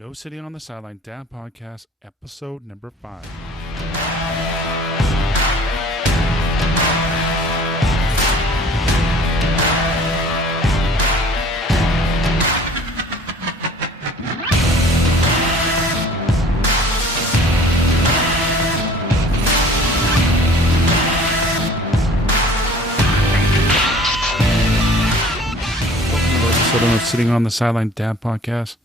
No Sitting on the Sideline Dad Podcast, episode number 5. Welcome to No Sitting on the Sideline Dad Podcast.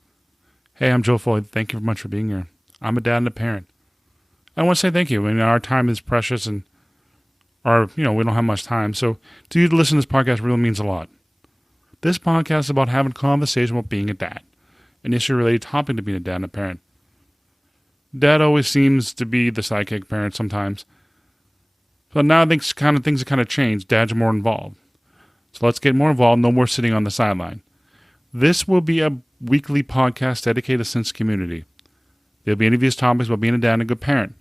Hey, I'm Joe Foley. Thank you very much for being here. I'm a dad and a parent. I want to say thank you. I mean, our time is precious and we don't have much time. So to you to listen to this podcast really means a lot. This podcast is about having a conversation about being a dad, an issue-related topic to being a dad and a parent. Dad always seems to be the sidekick parent sometimes. But now things have kind of changed. Dads are more involved. So let's get more involved. No more sitting on the sideline. This will be a weekly podcast dedicated to Sense community. There'll be interviews, topics about being a dad and a good parent.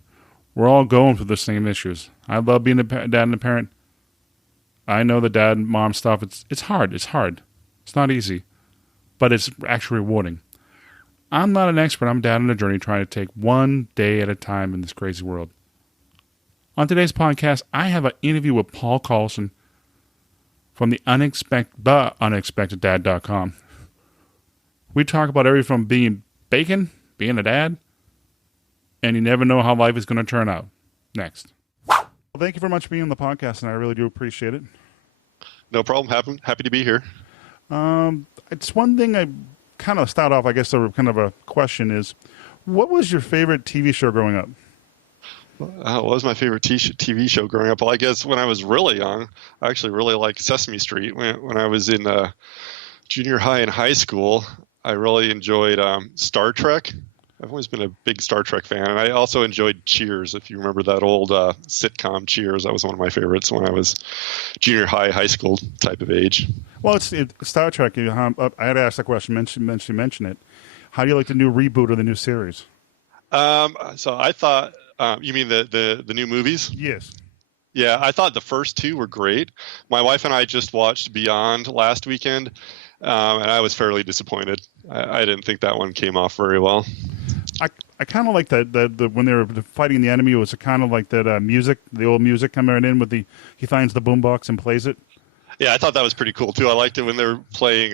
We're all going through the same issues. I love being a dad and a parent. I know the dad and mom stuff. It's hard. It's not easy, but it's actually rewarding. I'm not an expert. I'm a dad on a journey trying to take one day at a time in this crazy world. On today's podcast, I have an interview with Paul Carlson from the unexpecteddad.com. We talk about everything from being bacon, being a dad, and you never know how life is going to turn out. Next. Well, thank you very much for being on the podcast, and I really do appreciate it. No problem. Happy to be here. It's one thing I kind of start off, I guess, kind of a question is, what was your favorite TV show growing up? What was my favorite TV show growing up? Well, I guess when I was really young, I actually really liked Sesame Street. When I was in junior high and high school, I really enjoyed Star Trek. I've always been a big Star Trek fan, and I also enjoyed Cheers. If you remember that old sitcom Cheers, that was one of my favorites when I was junior high school type of age. Well, it's Star Trek. I had to ask that question. Mention it. How do you like the new reboot of the new series? So I thought, you mean the new movies? Yes. Yeah, I thought the first two were great. My wife and I just watched Beyond last weekend, and I was fairly disappointed. I didn't think that one came off very well. I kind of like that when they were fighting the enemy, it was kind of like that music, the old music coming in with he finds the boombox and plays it. Yeah, I thought that was pretty cool too. I liked it when they were playing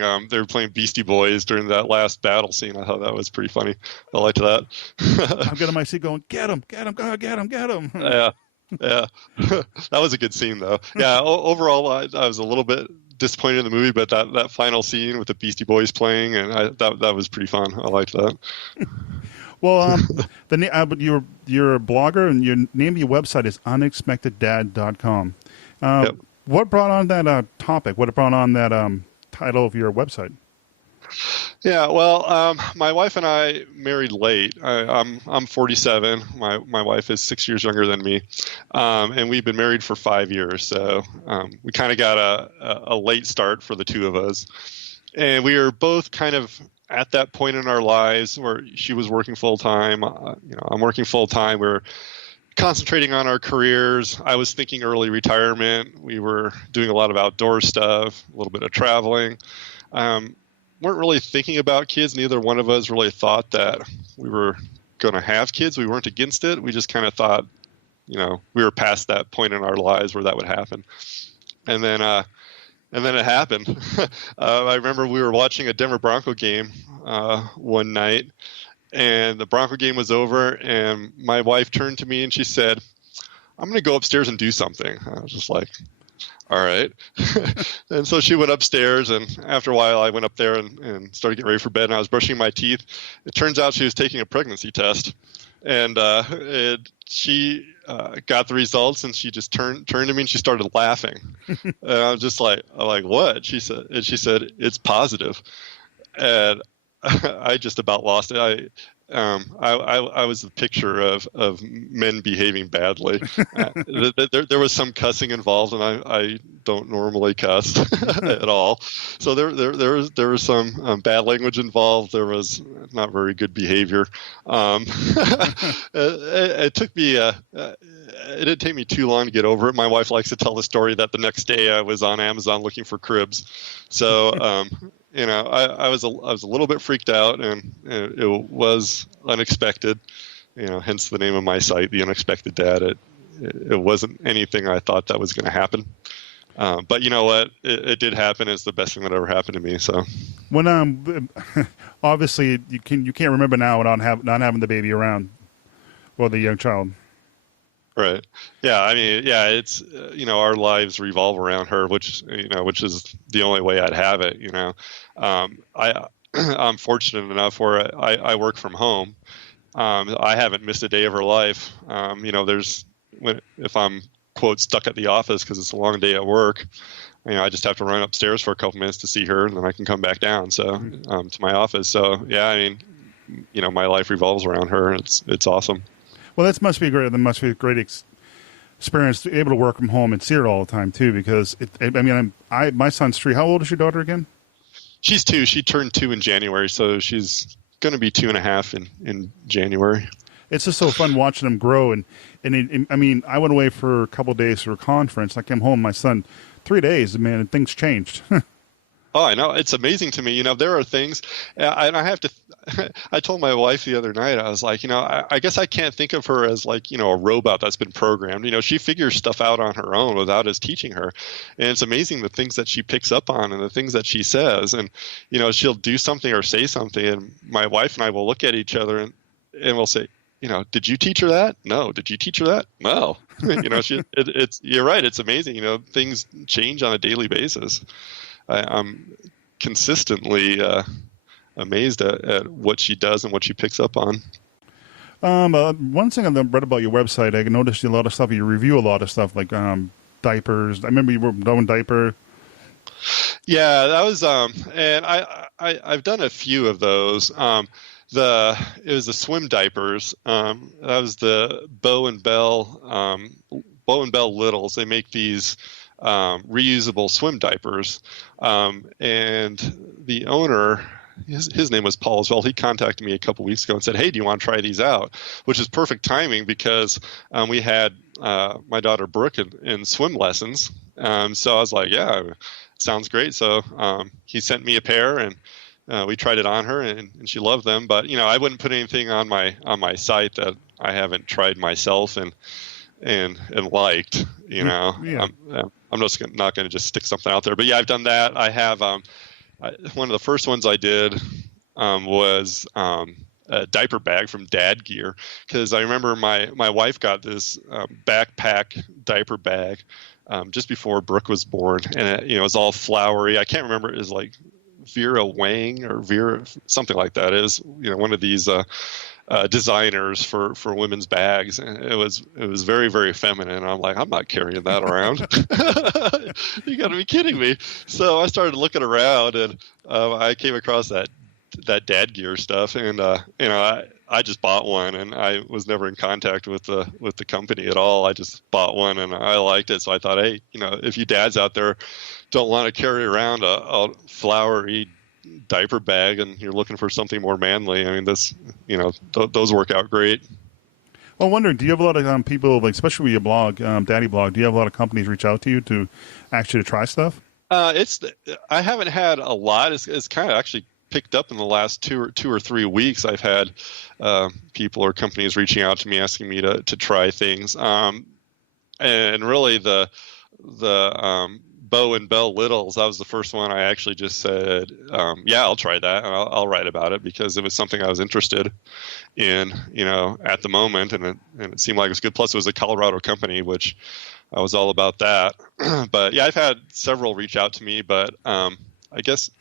Beastie Boys during that last battle scene. I thought that was pretty funny. I liked that. I'm getting my seat going, get him, go, get him. Yeah. That was a good scene though. Yeah, overall I was a little bit disappointed in the movie, but that final scene with the Beastie Boys playing, and that was pretty fun. I liked that. Well, but you're a blogger, and your name of your website is unexpecteddad.com. Yep. What brought on that topic? What brought on that title of your website? Yeah, well, my wife and I married late. I'm 47. My wife is 6 years younger than me, and we've been married for 5 years. So we kind of got a late start for the two of us, and we were both kind of at that point in our lives where she was working full time. I'm working full time. We're concentrating on our careers. I was thinking early retirement. We were doing a lot of outdoor stuff, a little bit of traveling. Weren't really thinking about kids. Neither one of us really thought that we were going to have kids. We weren't against it. We just kind of thought, we were past that point in our lives where that would happen. And then it happened. I remember we were watching a Denver Bronco game one night, and the Bronco game was over, and my wife turned to me and she said, "I'm going to go upstairs and do something." I was just like, all right. And so she went upstairs, and after a while I went up there and started getting ready for bed, and I was brushing my teeth. It turns out she was taking a pregnancy test, and she got the results, and she just turned to me and she started laughing. And I was just like, what? She said, "It's positive." And I just about lost it. I was the picture of men behaving badly. There was some cussing involved, and I don't normally cuss at all. So there was some bad language involved. There was not very good behavior. It took me. It didn't take me too long to get over it. My wife likes to tell the story that the next day I was on Amazon looking for cribs. So I was a little bit freaked out, and it was unexpected. Hence the name of my site, The Unexpected Dad. It wasn't anything I thought that was going to happen. But you know what? It did happen. It's the best thing that ever happened to me. So When obviously you can't remember now without not having the baby around or the young child. right, yeah. I mean, yeah. It's our lives revolve around her, which is the only way I'd have it. I I'm fortunate enough where I work from home. I haven't missed a day of her life. If I'm quote stuck at the office because it's a long day at work, I just have to run upstairs for a couple minutes to see her, and then I can come back down. So to my office. So yeah, I mean, my life revolves around her. It's awesome. Well, that must be great. That must be a great experience to be able to work from home and see her all the time too. Because my son's 3. How old is your daughter again? She's 2. She turned 2 in January, so she's going to be 2.5 in January. It's just so fun watching them grow. And I went away for a couple of days for a conference. I came home, my son, 3 days, man, and things changed. Oh, I know. It's amazing to me. There are things, and I have to. I told my wife the other night, I was like, I guess I can't think of her as like, a robot that's been programmed. She figures stuff out on her own without us teaching her. And it's amazing the things that she picks up on and the things that she says. And, she'll do something or say something. And my wife and I will look at each other and we'll say, did you teach her that? No. Did you teach her that? No. You're right. It's amazing. Things change on a daily basis. I'm consistently amazed at what she does and what she picks up on. One thing I've read about your website, I noticed a lot of stuff. You review a lot of stuff like diapers. I remember you were doing diaper. Yeah, that was and I've done a few of those. It was the swim diapers. That was the Bow and Bell Littles. They make these reusable swim diapers, and the owner, his name was Paul as well. He contacted me a couple weeks ago and said, "Hey, do you want to try these out?" Which is perfect timing because we had my daughter Brooke in swim lessons. So I was like, "Yeah, sounds great." So he sent me a pair, and we tried it on her, and she loved them. But I wouldn't put anything on my site that I haven't tried myself and liked. Yeah. I'm just not going to just stick something out there. But yeah, I've done that. I have one of the first ones I did was a diaper bag from Dad Gear, because I remember my wife got this backpack diaper bag just before Brooke was born, and it was all flowery. I can't remember. It was like Vera Wang or Vera something like that. It is one of these designers for women's bags, and it was very, very feminine. I'm like, I'm not carrying that around. You got to be kidding me. So I started looking around, and I came across that Dad Gear stuff, and I just bought one, and I was never in contact with the company at all. I just bought one, and I liked it, so I thought, hey, if you dads out there don't want to carry around a flowery diaper bag and you're looking for something more manly, I mean, those work out great. Well, I'm wondering, do you have a lot of people, like, especially with your blog, Daddy Blog, do you have a lot of companies reach out to you to actually try stuff? I haven't had a lot. It's kind of actually picked up in the last two or 3 weeks. I've had people or companies reaching out to me asking me to try things. And really the Bow and Bell Littles, that was the first one I actually just said, yeah, I'll try that, and I'll write about it, because it was something I was interested in, at the moment, and it seemed like it was good. Plus, it was a Colorado company, which I was all about that. But yeah, I've had several reach out to me, but I guess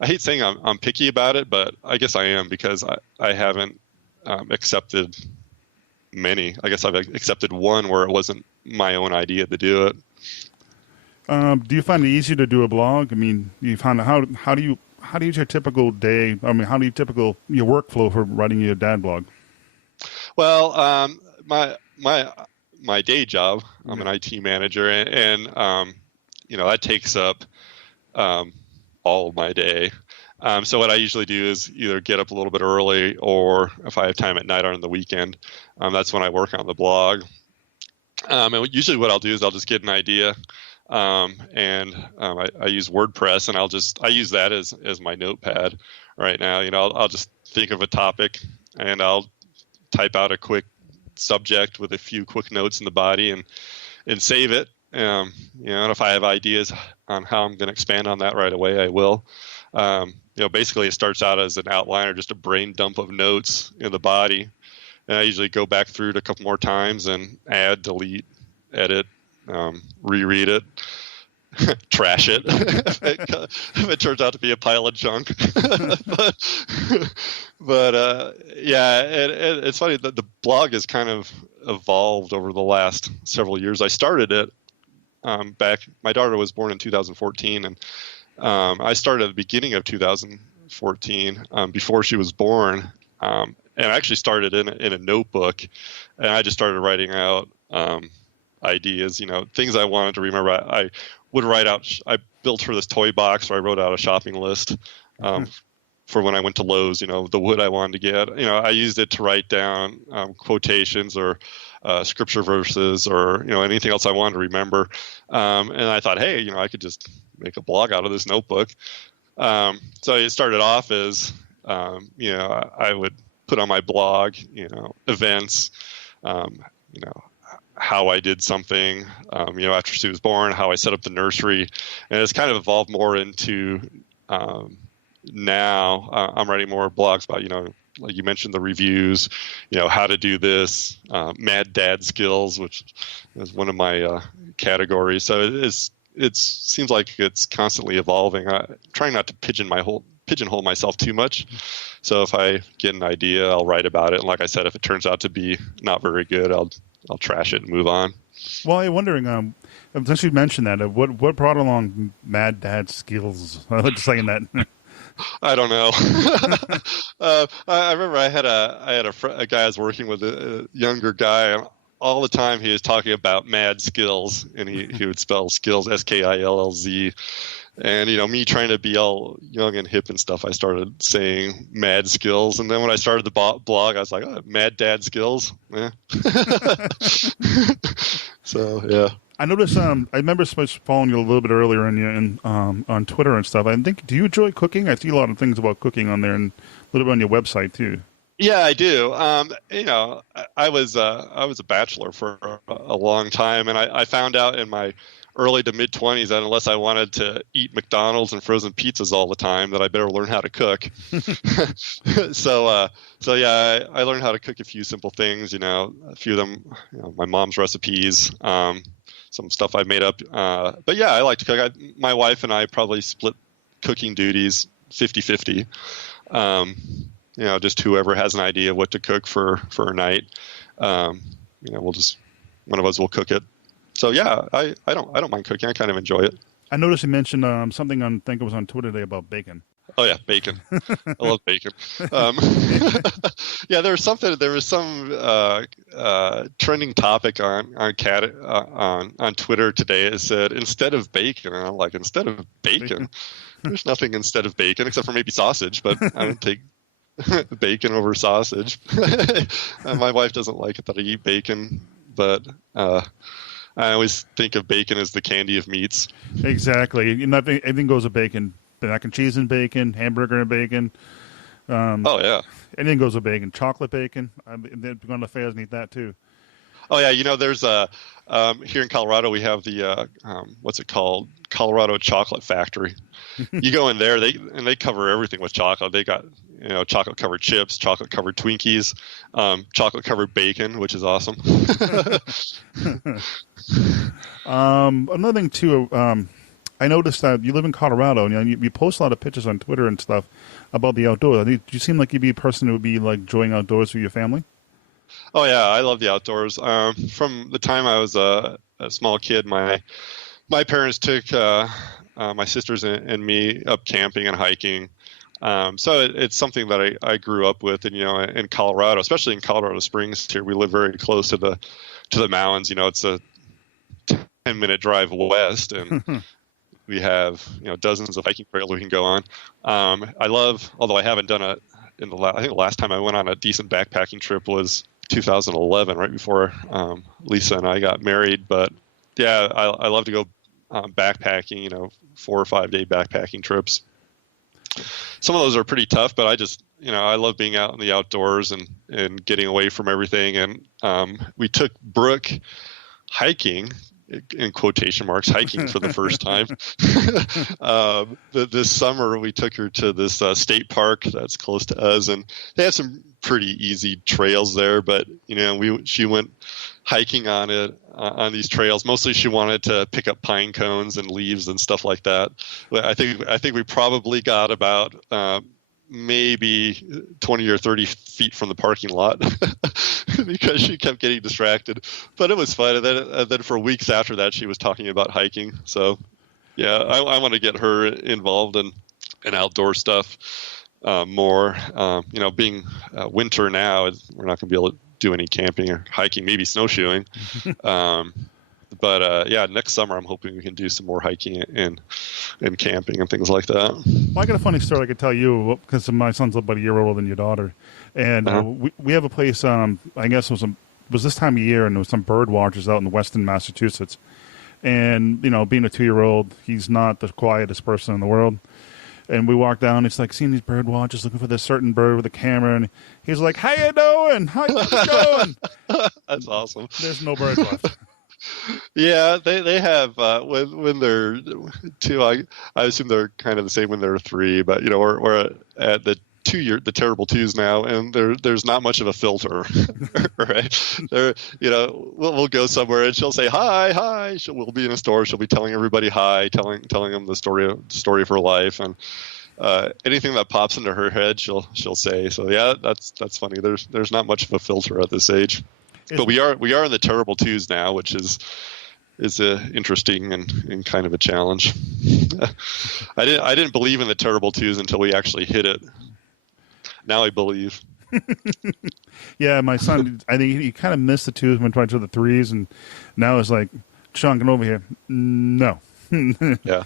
I hate saying I'm picky about it, but I guess I am, because I haven't accepted many. I guess I've accepted one where it wasn't my own idea to do it. Do you find it easier to do a blog? I mean, you find how do you your typical day? I mean, how do you your workflow for writing your dad blog? Well, my day job, I'm an IT manager, and that takes up all of my day. So what I usually do is either get up a little bit early, or if I have time at night or on the weekend, that's when I work on the blog. And usually what I'll do is I'll just get an idea. I use WordPress, and I use that as my notepad right now. I'll just think of a topic, and I'll type out a quick subject with a few quick notes in the body, and save it. And if I have ideas on how I'm going to expand on that right away, I will. Basically it starts out as an outline or just a brain dump of notes in the body. And I usually go back through it a couple more times and add, delete, edit, reread it, trash it if it turns out to be a pile of junk. but it's funny that the blog has kind of evolved over the last several years. I started it back. My daughter was born in 2014, and I started at the beginning of 2014 before she was born, and I actually started in a notebook, and I just started writing out ideas, things I wanted to remember. I would write out. I built her this toy box where I wrote out a shopping list for when I went to Lowe's. The wood I wanted to get. I used it to write down quotations or scripture verses or anything else I wanted to remember. And I thought, hey, I could just make a blog out of this notebook. So it started off as I would put on my blog, events, how I did something, after she was born, how I set up the nursery, and it's kind of evolved more into now I'm writing more blogs about, like you mentioned, the reviews, how to do this, mad dad skills, which is one of my categories. So it seems like it's constantly evolving. I'm trying not to pigeonhole myself too much. So if I get an idea, I'll write about it. And like I said, if it turns out to be not very good, I'll trash it and move on. Well, I'm wondering, since you mentioned that, what brought along mad dad skills? Just saying that. I don't know. I remember I had a guy I was working with, a younger guy, and all the time he was talking about mad skills, and he would spell skills SKILLZ. And me trying to be all young and hip and stuff, I started saying mad skills. And then when I started the blog, I was like, oh, mad dad skills. Yeah. So yeah. I noticed. I remember following you a little bit earlier on Twitter and stuff. I think. Do you enjoy cooking? I see a lot of things about cooking on there, and a little bit on your website too. Yeah, I do. I was a bachelor for a long time, and I found out in my early to mid 20s that unless I wanted to eat McDonald's and frozen pizzas all the time, that I better learn how to cook. So yeah, I learned how to cook a few simple things. A few of them, my mom's recipes. Some stuff I made up. But yeah, I like to cook. My wife and I probably split cooking duties 50-50. Just whoever has an idea of what to cook for a night, one of us will cook it. So yeah, I don't mind cooking. I kind of enjoy it. I noticed you mentioned something I think it was on Twitter today about bacon. Oh yeah, bacon. I love bacon. Yeah, there was some trending topic on Twitter today. It said instead of bacon, and I'm like, instead of bacon? There's nothing instead of bacon except for maybe sausage, but I don't take bacon over sausage. My wife doesn't like it that I eat bacon, but I always think of bacon as the candy of meats. Exactly. Everything goes with bacon. Mac and cheese and bacon, hamburger and bacon. Oh, yeah. Anything goes with bacon. Chocolate bacon. I've gone to fairs and eat that, too. Oh, yeah. There's here in Colorado, we have the, what's it called? Colorado Chocolate Factory. You go in there, they cover everything with chocolate. They got, chocolate-covered chips, chocolate-covered Twinkies, chocolate-covered bacon, which is awesome. Another thing, too, I noticed that you live in Colorado, and you post a lot of pictures on Twitter and stuff about the outdoors. Do you seem like you'd be a person who would be like enjoying outdoors with your family? Oh yeah, I love the outdoors. From the time I was a small kid, my parents took my sisters and me up camping and hiking. So it's something that I grew up with, and in Colorado, especially in Colorado Springs, here we live very close to the mountains. It's a 10-minute drive west, and we have dozens of hiking trails we can go on. Although I haven't done it I think the last time I went on a decent backpacking trip was 2011, right before Lisa and I got married. But yeah, I love to go backpacking, 4 or 5 day backpacking trips. Some of those are pretty tough, but I just, I love being out in the outdoors and getting away from everything. And we took Brooke hiking, in quotation marks, hiking for the first time. This summer, we took her to this state park that's close to us, and they have some pretty easy trails there. But she went hiking on these trails. Mostly, she wanted to pick up pine cones and leaves and stuff like that. I think we probably got about maybe 20 or 30 feet from the parking lot because she kept getting distracted. But it was fun. And then for weeks after that, she was talking about hiking. So, yeah, I want to get her involved in outdoor stuff more. Being winter now, we're not going to be able to do any camping or hiking, maybe snowshoeing. But next summer I'm hoping we can do some more hiking and camping and things like that. Well, I got a funny story I could tell you because my son's about a year older than your daughter, and we have a place. I guess it was this time of year, and there was some bird watchers out in western Massachusetts. And being a 2-year-old, he's not the quietest person in the world. And we walked down. It's like seeing these bird watchers looking for this certain bird with a camera, and he's like, "How you doing? How you going?" That's awesome. There's no birds left. Yeah, they have when they're 2. I assume they're kind of the same when they're 3. But we're at the terrible 2s now, and there's not much of a filter, right? We'll go somewhere and she'll say hi. We'll be in a store. She'll be telling everybody hi, telling them the story of her life, and anything that pops into her head, she'll say. So yeah, that's funny. There's not much of a filter at this age. But we are in the terrible 2s now, which is interesting and kind of a challenge. I didn't believe in the terrible 2s until we actually hit it. Now I believe. Yeah, my son, I think he kind of missed the 2s, went right to the 3s, and now it's like, "Sean, come over here." No. Yeah.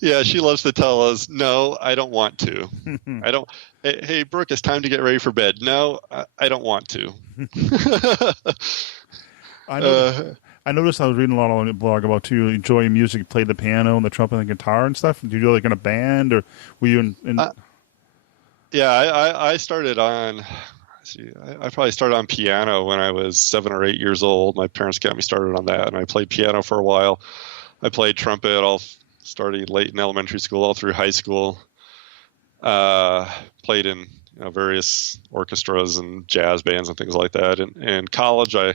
Yeah, she loves to tell us, "No, I don't want to. I don't. Hey, Brooke, it's time to get ready for bed." "No, I don't want to." I noticed I was reading a lot on your blog about you enjoy music. You played the piano and the trumpet and the guitar and stuff. Did you do like in a band, or were you in Yeah, I started on. I probably started on piano when I was 7 or 8 years old. My parents got me started on that, and I played piano for a while. I played trumpet all starting late in elementary school, all through high school. Played in various orchestras and jazz bands and things like that. And in college, I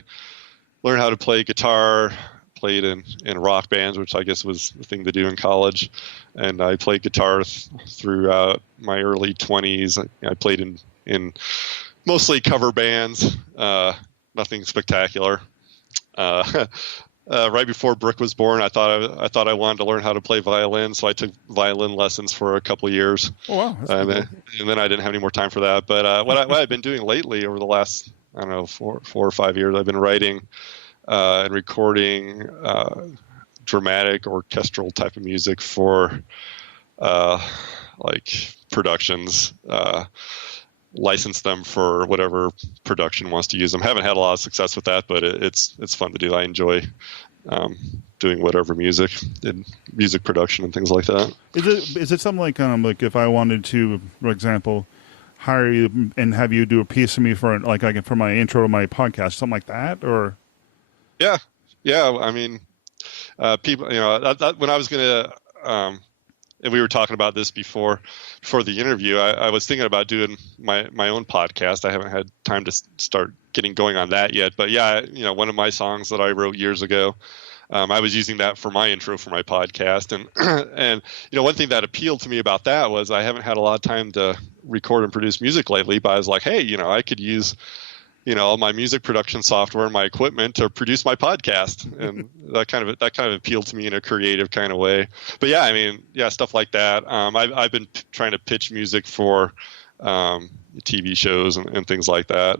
learned how to play guitar. Played in rock bands, which I guess was the thing to do in college. And I played guitar throughout my early 20s. I played in mostly cover bands, nothing spectacular. Right before Brooke was born, I thought I wanted to learn how to play violin, so I took violin lessons for a couple of years. Oh wow! And then I didn't have any more time for that. But what I've been doing lately over the last 4 or 5 years, I've been writing and recording dramatic orchestral type of music for like productions. License them for whatever production wants to use them. Haven't had a lot of success with that, but it's fun to do. I enjoy doing whatever music production and things like that. Is it something like if I wanted to, for example, hire you and have you do a piece of me for for my intro to my podcast, something like that, or? Yeah. I mean, people. When I was gonna. And we were talking about this before the interview. I was thinking about doing my own podcast. I haven't had time to start getting going on that yet. But yeah, one of my songs that I wrote years ago, I was using that for my intro for my podcast. And one thing that appealed to me about that was I haven't had a lot of time to record and produce music lately. But I was like, hey, I could use all my music production software and my equipment to produce my podcast, and that kind of appealed to me in a creative kind of way. But yeah, I mean, stuff like that. I've been trying to pitch music for TV shows and things like that.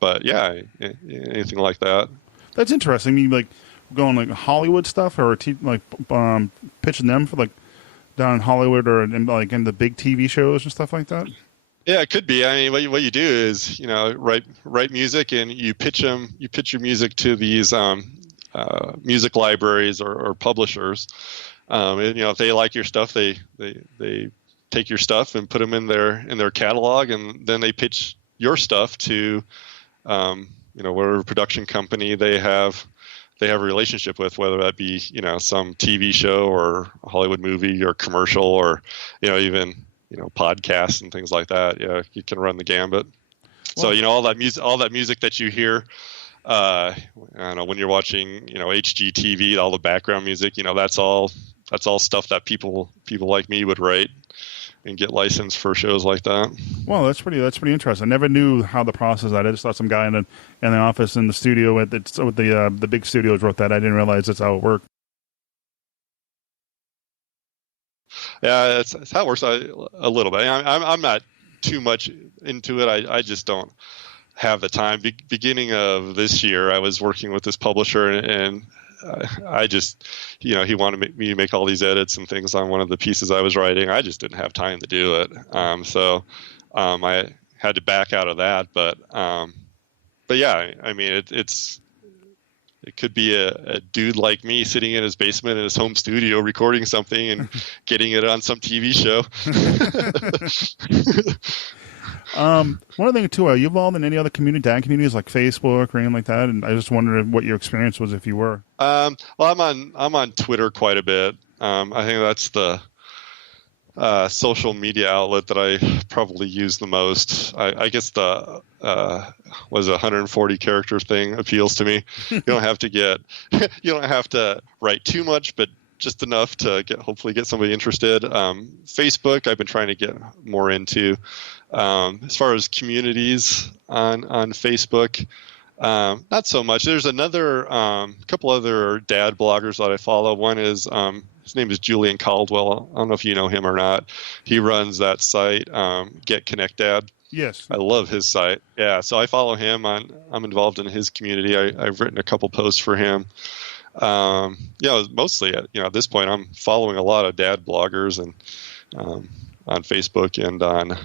But yeah, anything like that. That's interesting. I mean, like going like Hollywood stuff, or pitching them for like down in Hollywood or in the big TV shows and stuff like that. Yeah, it could be. I mean, what you do is, write music, and you pitch your music to these music libraries or publishers. And if they like your stuff, they take your stuff and put them in their catalog, and then they pitch your stuff to whatever production company they have a relationship with, whether that be some TV show or a Hollywood movie or commercial or even podcasts and things like that. Yeah, you can run the gambit. Well, so all that music that you hear. I don't know, when you're watching, HGTV, all the background music, that's all stuff that people like me would write and get licensed for shows like that. Well, that's pretty interesting. I never knew how the process. I just thought some guy in the office in the studio with the big studios wrote that. I didn't realize that's how it worked. Yeah, that's how it works a little bit. I'm not too much into it. I just don't have the time. Beginning of this year, I was working with this publisher, and I just, he wanted me to make all these edits and things on one of the pieces I was writing. I just didn't have time to do it. So I had to back out of that. But yeah, I mean, it could be a dude like me sitting in his basement in his home studio recording something and getting it on some TV show. One other thing too, are you involved in any other dad communities like Facebook or anything like that? And I just wondered what your experience was if you were. Well, I'm on Twitter quite a bit. I think that's the social media outlet that I probably use the most. I guess the 140 character thing appeals to me. You don't have to write too much, but just enough to hopefully get somebody interested. Facebook, I've been trying to get more into. As far as communities on Facebook, not so much. There's another couple other dad bloggers that I follow. One is his name is Julian Caldwell. I don't know if you know him or not. He runs that site, Get Connect Dad. Yes, I love his site. Yeah, so I follow him. I'm involved in his community. I've written a couple posts for him. Mostly at this point, I'm following a lot of dad bloggers and on Facebook and on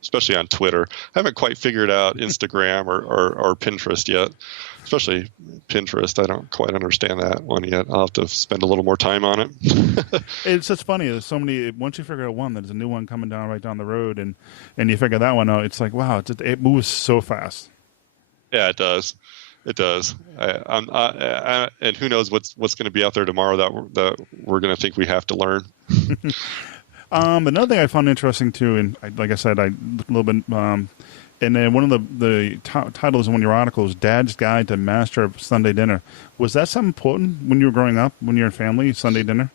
especially on Twitter. I haven't quite figured out Instagram or Pinterest yet. Especially Pinterest, I don't quite understand that one yet. I'll have to spend a little more time on it. It's just funny. There's so many. Once you figure out one, there's a new one coming right down the road, and you figure that one out. It's like, wow, it moves so fast. Yeah, it does. It does. And who knows what's going to be out there tomorrow that we're going to think we have to learn. Another thing I found interesting too, and like I said, I looked a little bit. And then one of the titles in one of your articles, Dad's Guide to Master of Sunday Dinner. Was that something important when you were growing up, when you were in family, Sunday dinner?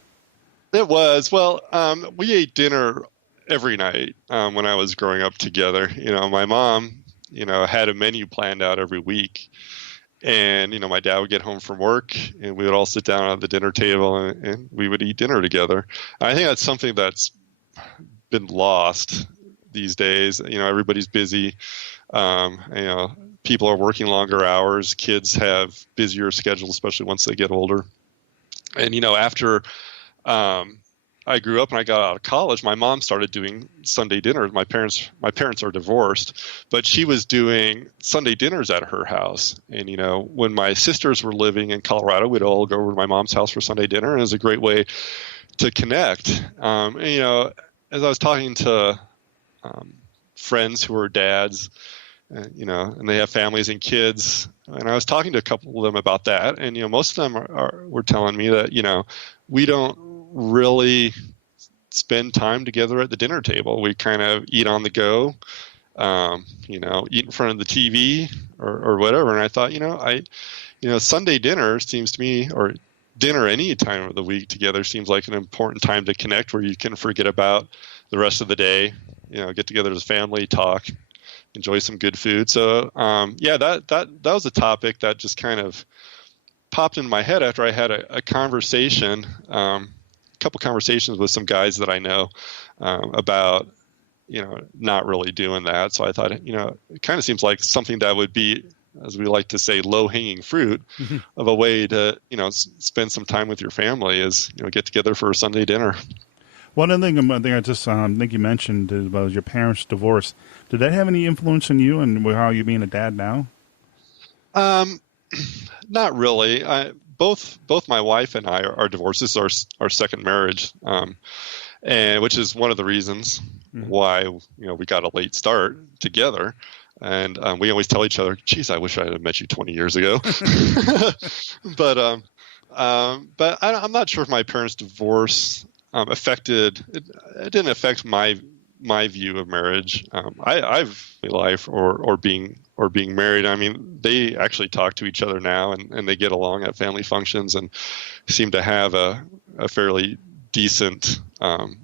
It was. Well, we ate dinner every night when I was growing up together. My mom, had a menu planned out every week. And, my dad would get home from work and we would all sit down at the dinner table and we would eat dinner together. I think that's something that's been lost these days. Everybody's busy. People are working longer hours. Kids have busier schedules, especially once they get older. And, after I grew up and I got out of college, my mom started doing Sunday dinners. My parents are divorced, but she was doing Sunday dinners at her house. And, when my sisters were living in Colorado, we'd all go over to my mom's house for Sunday dinner. And it was a great way to connect. As I was talking to friends who are dads, and they have families and kids. And I was talking to a couple of them about that. And, most of them were telling me that, we don't really spend time together at the dinner table. We kind of eat on the go, eat in front of the TV or whatever. And I thought, Sunday dinner seems to me, or dinner any time of the week together seems like an important time to connect where you can forget about the rest of the day, get together as a family, talk, enjoy some good food. So, that was a topic that just kind of popped in my head after I had a conversation, couple conversations with some guys that I know about, not really doing that. So I thought, it kind of seems like something that would be, as we like to say, low-hanging fruit of a way to, spend some time with your family is, get together for a Sunday dinner. One other thing I just think you mentioned is about your parents' divorce. Did that have any influence on you and how you being a dad now? Not really. Both my wife and I are divorced. This is our second marriage, and which is one of the reasons why we got a late start together. And we always tell each other, "Geez, I wish I had met you 20 years ago." But I'm not sure if my parents' divorce affected. It didn't affect my view of marriage. I've life or being married. I mean, they actually talk to each other now, and they get along at family functions and seem to have a fairly decent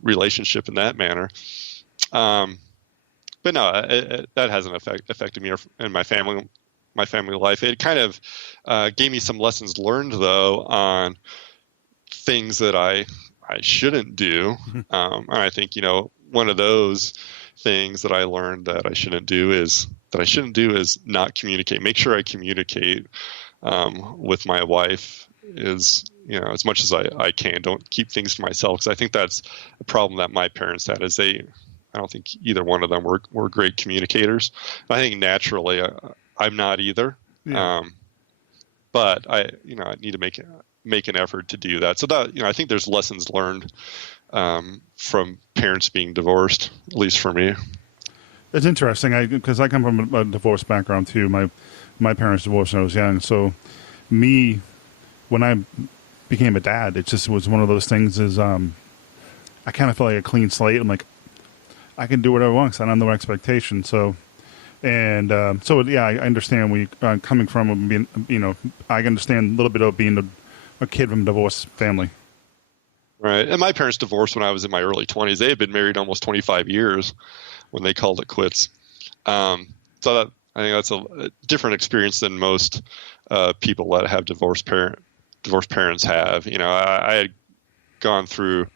relationship in that manner. But no, that hasn't affected me in my family life. It kind of gave me some lessons learned, though, on things that I shouldn't do. And I think one of those things that I learned that I shouldn't do is not communicate. Make sure I communicate with my wife as much as I can. Don't keep things to myself, because I think that's a problem that my parents had. I don't think either one of them were great communicators. I think naturally I'm not either. Yeah. But I need to make an effort to do that. So that I think there's lessons learned from parents being divorced, at least for me. It's interesting because I come from a divorce background too. My parents divorced when I was young. So when I became a dad, it just was one of those things. I kind of felt like a clean slate. I'm like, I can do whatever I want because I have no expectation. So yeah, I understand where you're coming from. Being, I understand a little bit of being a kid from a divorced family. Right. And my parents divorced when I was in my early 20s. They had been married almost 25 years when they called it quits. I think that's a different experience than most people that have divorced parents have. I had gone through,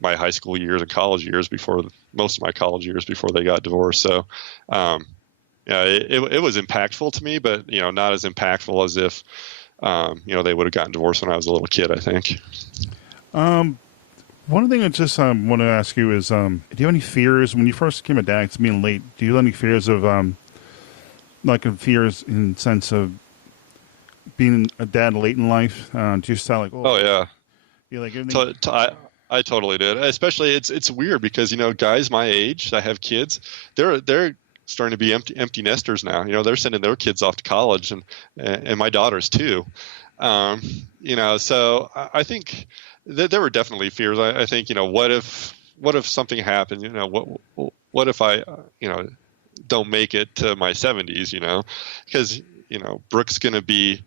my high school years and college years before most of my college years before they got divorced. So, it was impactful to me, but, not as impactful as if, they would have gotten divorced when I was a little kid, I think. One thing I just want to ask you is, do you have any fears when you first became a dad, being late? Do you have any fears of, fears in the sense of being a dad late in life? Do you sound like, oh yeah, you like everything? I totally did. Especially it's weird because guys my age that have kids, they're starting to be empty nesters now. They're sending their kids off to college and my daughters too. So I think there were definitely fears. I think what if something happened? What if I don't make it to my 70s? Because Brooke's going to be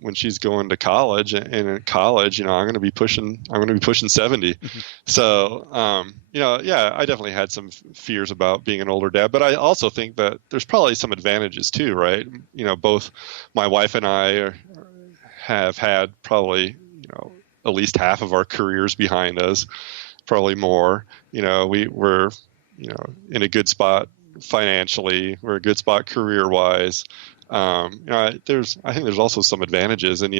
when she's going to college, and in college, I'm going to be pushing 70. So, yeah, I definitely had some fears about being an older dad, but I also think that there's probably some advantages too, right? Both my wife and I have had probably, at least half of our careers behind us, probably more. We're in a good spot financially. We're a good spot career-wise. I think there's also some advantages, and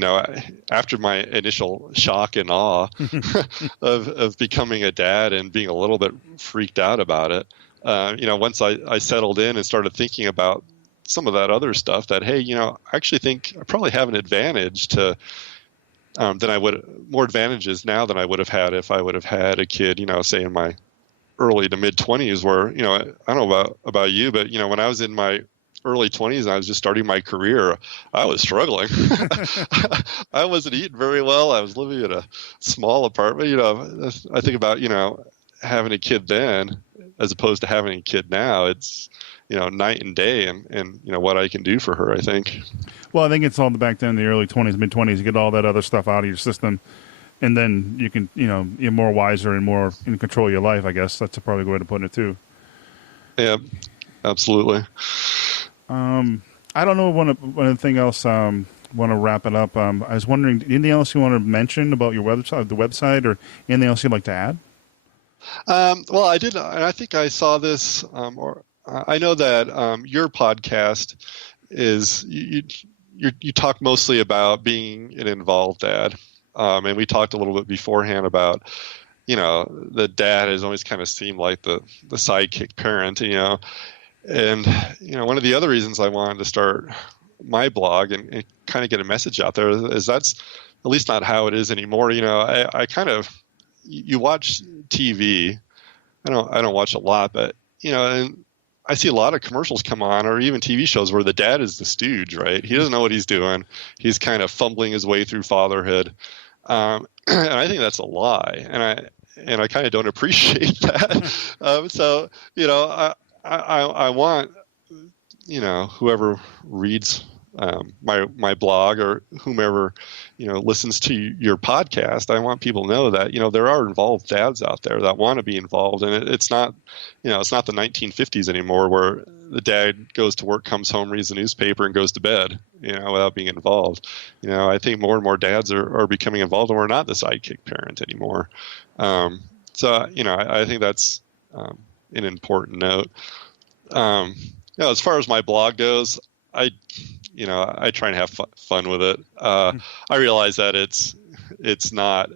after my initial shock and awe of becoming a dad and being a little bit freaked out about it, once I settled in and started thinking about some of that other stuff, that hey, I actually think I probably have an advantage to more advantages now than I would have had if I would have had a kid, say in my early to mid 20s, where I don't know about you, but when I was in my early 20s and I was just starting my career, I was struggling. I wasn't eating very well. I was living in a small apartment. I think about having a kid then as opposed to having a kid now. It's night and day, and what I can do for her, I think. Well, I think it's all back then in the early 20s, mid 20s. You get all that other stuff out of your system, and then you can you're more wiser and more in control of your life. I guess that's probably a good way to put it too. Yeah, absolutely. I don't know. One thing else. Want to wrap it up. I was wondering, anything else you want to mention about your website, or anything else you'd like to add? Well, I did, and I think I saw this, or I know that your podcast is you talk mostly about being an involved dad, and we talked a little bit beforehand about the dad has always kind of seemed like the sidekick parent, and one of the other reasons I wanted to start my blog and kind of get a message out there, is that's at least not how it is anymore. I kind of, you watch TV. I don't watch a lot, but and I see a lot of commercials come on, or even TV shows where the dad is the stooge, right? He doesn't know what he's doing. He's kind of fumbling his way through fatherhood, and I think that's a lie. And I kind of don't appreciate that. So I want whoever reads my blog, or whomever listens to your podcast, I want people to know that there are involved dads out there that want to be involved, and it's not it's not the 1950s anymore where the dad goes to work, comes home, reads the newspaper, and goes to bed without being involved. I think more and more dads are becoming involved, and we're not the sidekick parent anymore. So I think that's an important note. As far as my blog goes, I try and have fun with it. I realize that it's not,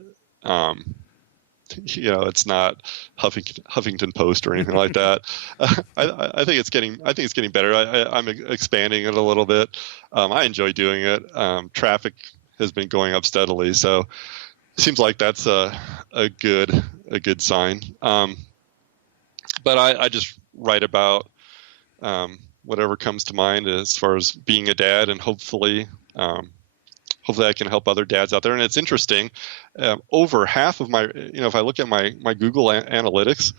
it's not Huffington Post or anything like that. I think it's getting better. I'm expanding it a little bit. I enjoy doing it. Traffic has been going up steadily, so it seems like that's a good sign. But I just write about whatever comes to mind as far as being a dad, and hopefully I can help other dads out there. And it's interesting, over half of my, if I look at my Google analytics,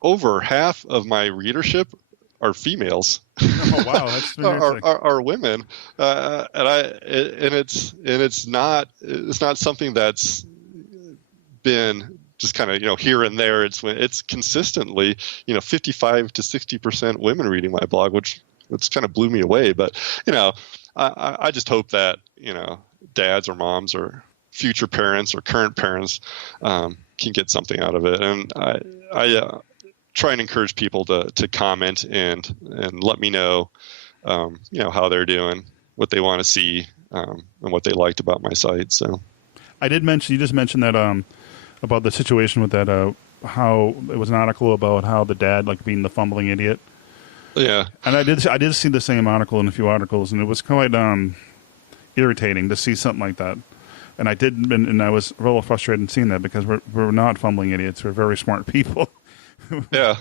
over half of my readership are females. Oh wow, that's are women, and it's not something that's been just kind of here and there. It's consistently 55 to 60% women reading my blog, which kind of blew me away. But I just hope that dads or moms or future parents or current parents can get something out of it. And I try and encourage people to comment and let me know how they're doing, what they want to see, and what they liked about my site. So I did mention, you just mentioned that about the situation with that, how it was an article about how the dad being the fumbling idiot. Yeah. And I did see the same article in a few articles, and it was quite irritating to see something like that. And I was a little frustrated in seeing that, because we're not fumbling idiots. We're very smart people. Yeah.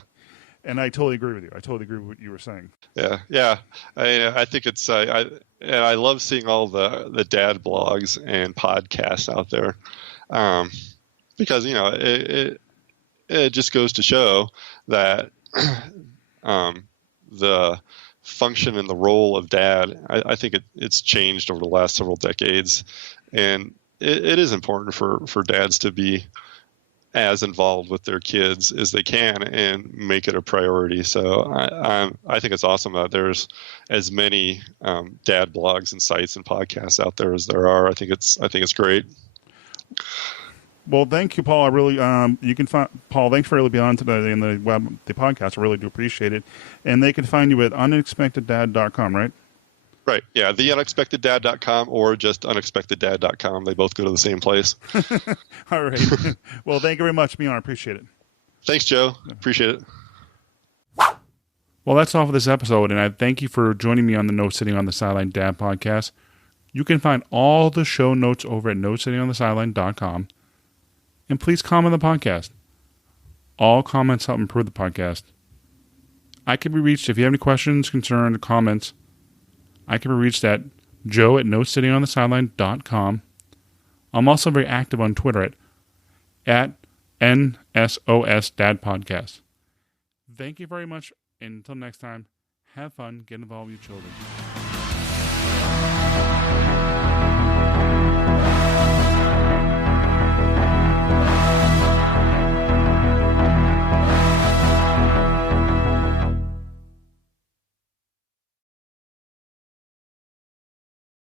And I totally agree with you. I totally agree with what you were saying. Yeah. Yeah. I think it's, I love seeing all the dad blogs and podcasts out there. Because it just goes to show that the function and the role of dad, I think it's changed over the last several decades, and it is important for dads to be as involved with their kids as they can and make it a priority. So I think it's awesome that there's as many dad blogs and sites and podcasts out there as there are. I think it's great. Well, thank you, Paul. I really, you can find Paul. Thanks for really being on today in the podcast. I really do appreciate it. And they can find you at unexpecteddad.com, right? Right. Yeah. TheUnexpectedDad.com or just UnexpectedDad.com. They both go to the same place. All right. Well, thank you very much, Mion. I appreciate it. Thanks, Joe. Appreciate it. Well, that's all for this episode, and I thank you for joining me on the No Sitting on the Sideline Dad podcast. You can find all the show notes over at NoSittingOnTheSideline.com. And please comment on the podcast. All comments help improve the podcast. I can be reached if you have any questions, concerns, comments. I can be reached at joe@nosittingonthesideline.com. I'm also very active on Twitter at NSOS Dad Podcast. Thank you very much. And until next time, have fun, get involved with your children.